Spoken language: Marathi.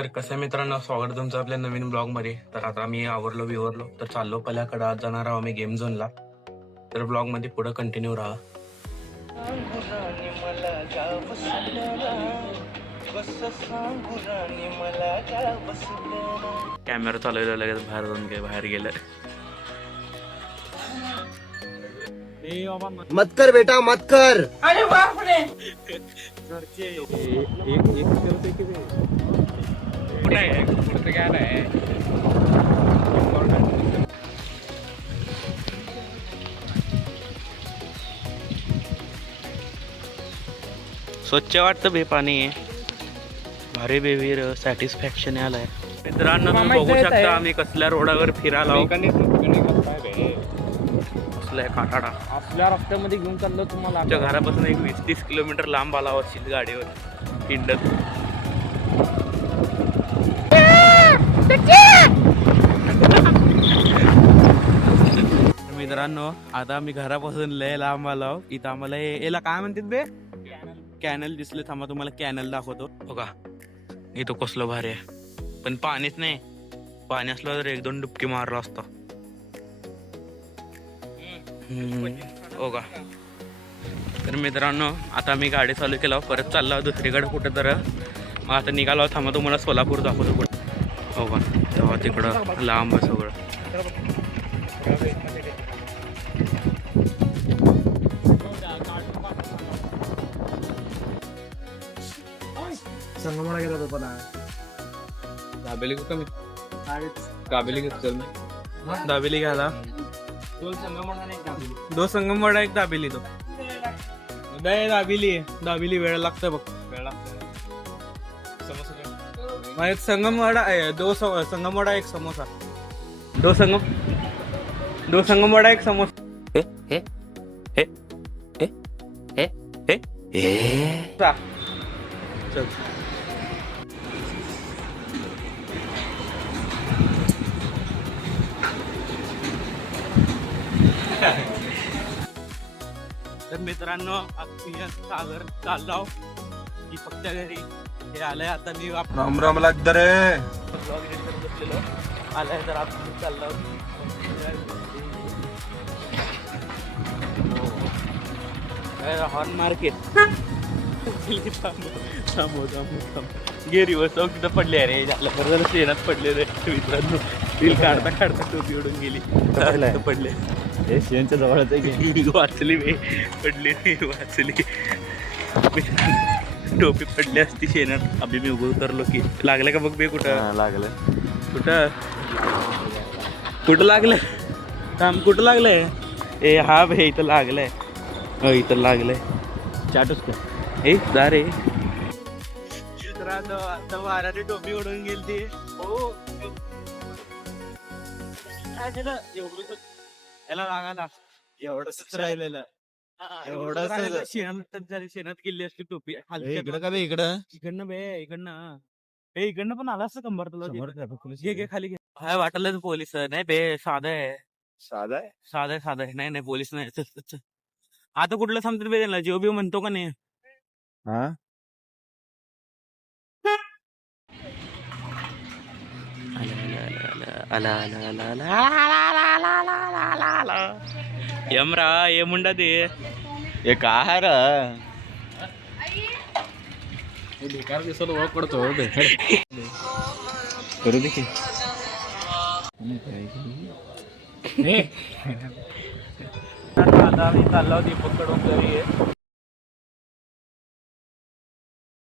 तर कसं मित्रांनो, स्वागत तुमचं आपल्या नवीन ब्लॉग मध्ये. तर आता मी आवरलो विवरलो तर चाललो पल्याकडे. आज जाणार आहोत आम्ही गेम झोनला. तर ब्लॉग मध्ये पुढे कंटिन्यू राहा. कॅमेरा चालवला, लगेच बाहेर गेलं. मत कर बेटा मत कर. अरे बापरे. कुठं आहे? पुढचं काय आहे? स्वच्छ वाटतं बे पाणी. भारी बेवीर सॅटिस्फॅक्शन आलाय. मित्रांनो तुम्ही बघू शकता आम्ही कसल्या रोडावर फिरायला कसलाय काटाडा. आपल्या रस्त्यामध्ये घेऊन चाललो तुम्हाला. आमच्या घरापासून एक 20-30 किलोमीटर लांब आला असेल गाडीवर हिंडत. मित्रांनो आता आम्ही घरापासून लय लांब आलो. इथं आम्हाला याला काय म्हणतात बे, कॅनल दिसले. थांबा तुम्हाला कॅनल दाखवतो. बघा इथं कसलं भारी आहे, पण पाणीच नाही. पाणी असलं तर 1-2 डुबकी मारला असता. बघा तर मित्रांनो आता मी गाडी चालू केला, परत चालला दुसरीकडे कुठं. तर मग आता निघालो. थांबा तुम्हाला सोलापूर दाखवतो कुठं. हो का, तेव्हा तिकडं लांब आहे सगळं. संगमणा गेला तो पण दाबेली कमी दाबेली चल दाबेली घ्यायला. 2 संगमवाडा 1 दाबेली. तो दाबेली वेळ लागतं बघ. वेळ लागतं. एक संगमवाडा आहे, 2 संगमवाडा 1 समोसा. 2 संगमवाडा 1 समोसा. चल तर मित्रांनो सागर चाललो की फक्त घरी. हे आलंय आता मी राम राम लागतं रे. ब्लॉग एडिट करत बसलेलो. आलाय तर आपण चाललो हॉर्न मार्केट. गेरी वस्तू तिथं पडले. अरे झालं बरं शेणात पडले रे मित्रांनो. रील काढता काढता टोपी उडून गेली. पडले शेणच्या जवळच वाचली मी. पडली वाचली. टोपी पडली असती शेणात. अभि मी उभं उतरलो की लागलं का बघ बे. कुठं लागलं? कुठं लागलं? थांब, कुठं लागलंय? ए हा भे इथं लागलंय. हो इथं लागलंय. चाटूस का ए जा रे. मित्रांनो आता वाऱ्याने टोपी उडून गेली. हो याला लागायला एवढंच राहिलेलं. शेणात गेली असती टोपी. इकडं का बे? इकडनं बे, इकडनं. हे इकडनं पण आला असं कंबर तुला. घे खाली घे. काय वाटलं पोलीस नाही बे. साधं आहे. साधं आहे. नाही पोलीस नाही. चल. आता कुठलं सांगतात बे त्यांना? जीव बिव म्हणतो का नाही? हा यमरा ये मुंडा दे. हे काय बेकार दिसत ओळख पडतो. करू दे की आता आम्ही चाललो दीपक कडून घरी.